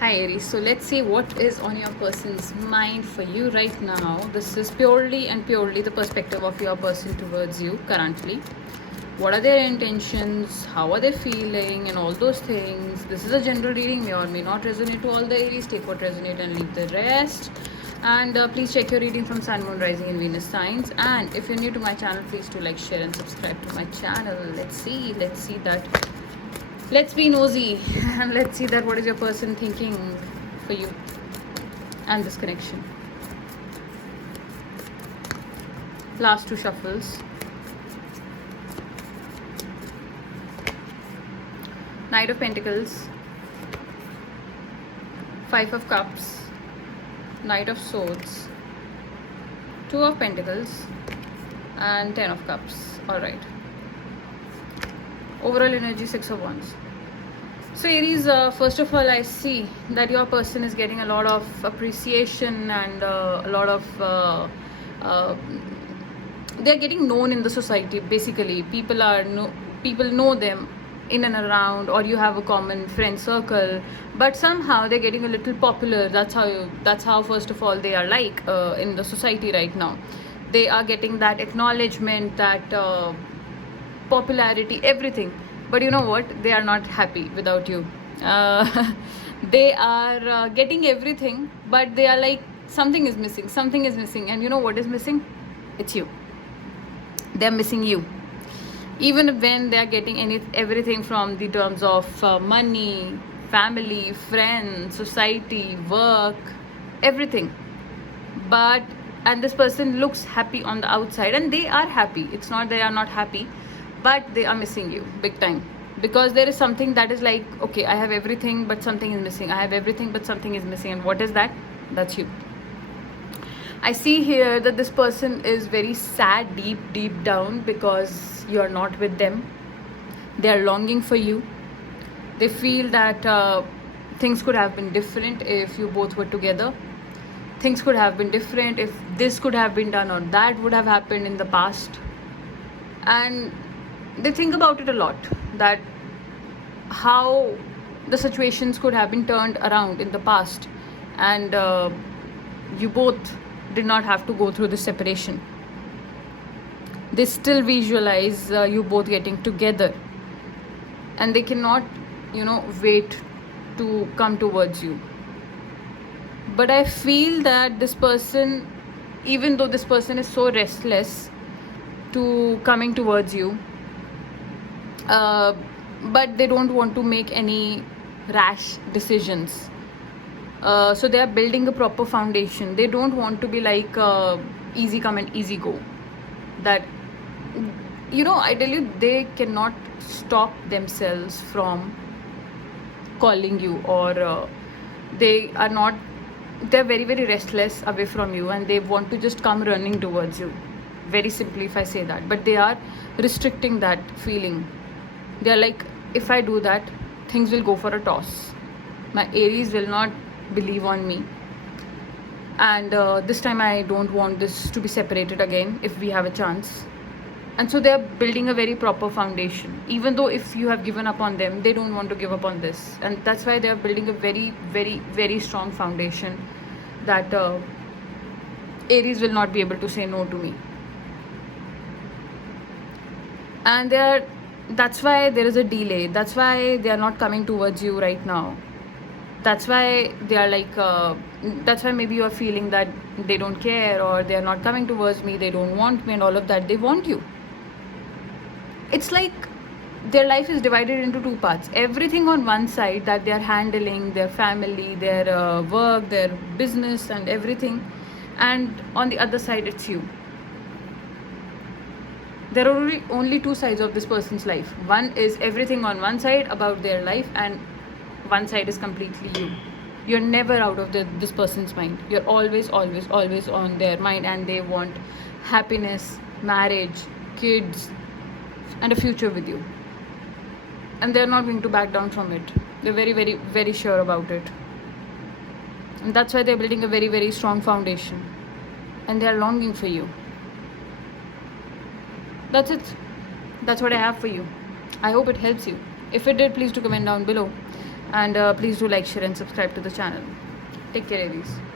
Hi Aries, so let's see what is on your person's mind for you right now. This is purely and purely the perspective of your person towards you currently. What are their intentions? How are they feeling? And all those things. This is a general reading, may or may not resonate to all the Aries. Take what resonate and leave the rest. And please check your reading from Sun, Moon, Rising, and Venus signs. And if you're new to my channel, please do like, share, and subscribe to my channel. Let's see that. Let's be nosy and let's see that what is your person thinking for you and this connection. Last two shuffles. Knight of Pentacles, Five of Cups, Knight of Swords, Two of Pentacles, and Ten of Cups. Alright. Overall energy, Six of Wands. So Aries, first of all, I see that your person is getting a lot of appreciation and a lot of they're getting known in the society. Basically, people know them in and around, or you have a common friend circle, but somehow they're getting a little popular. That's how first of all they are like in the society right now. They are getting that acknowledgement, that popularity, everything. But you know what, they are not happy without you. They are getting everything, but they are like, something is missing. And you know what is missing? It's you. They're missing you. Even when they are getting everything from the terms of money, family, friends, society, work, everything. And this person looks happy on the outside, and they are happy. It's not they are not happy, but they are missing you big time, because there is something that is like, okay, I have everything but something is missing. I have everything but something is missing. And what is that? That's you. I see here that this person is very sad deep down because you're not with them. They are longing for you. They feel that things could have been different if you both were together. Things could have been different if this could have been done, or that would have happened in the past. And they think about it a lot, that how the situations could have been turned around in the past, and you both did not have to go through this separation. They still visualize you both getting together, and they cannot wait to come towards you. But I feel that this person, even though this person is so restless to coming towards you, but they don't want to make any rash decisions. So they are building a proper foundation. They don't want to be like easy come and easy go. That, I tell you, they cannot stop themselves from calling you, or they're very, very restless away from you, and they want to just come running towards you. Very simply, if I say that. But they are restricting that feeling. They are like, if I do that, things will go for a toss. My Aries will not believe on me. And this time I don't want this to be separated again if we have a chance. And so they are building a very proper foundation. Even though if you have given up on them, they don't want to give up on this. And that's why they are building a very, very, very strong foundation, that Aries will not be able to say no to me. And that's why there is a delay. That's why they are not coming towards you right now. That's why they are like, that's why maybe you are feeling that they don't care, or they are not coming towards me, they don't want me, and all of that. They want you. It's like their life is divided into two parts. Everything on one side that they are handling, their family, their work, their business, and everything. And on the other side, it's you. There are only two sides of this person's life. One is everything on one side about their life, and one side is completely you. You're never out of this person's mind. You're always on their mind, and they want happiness, marriage, kids, and a future with you. And they're not going to back down from it. They're very, very, very sure about it. And that's why they're building a very, very strong foundation. And they're longing for you. That's it. That's what I have for you. I hope it helps you. If it did, please do comment down below. and please do like, share and subscribe to the channel. Take care, Aries.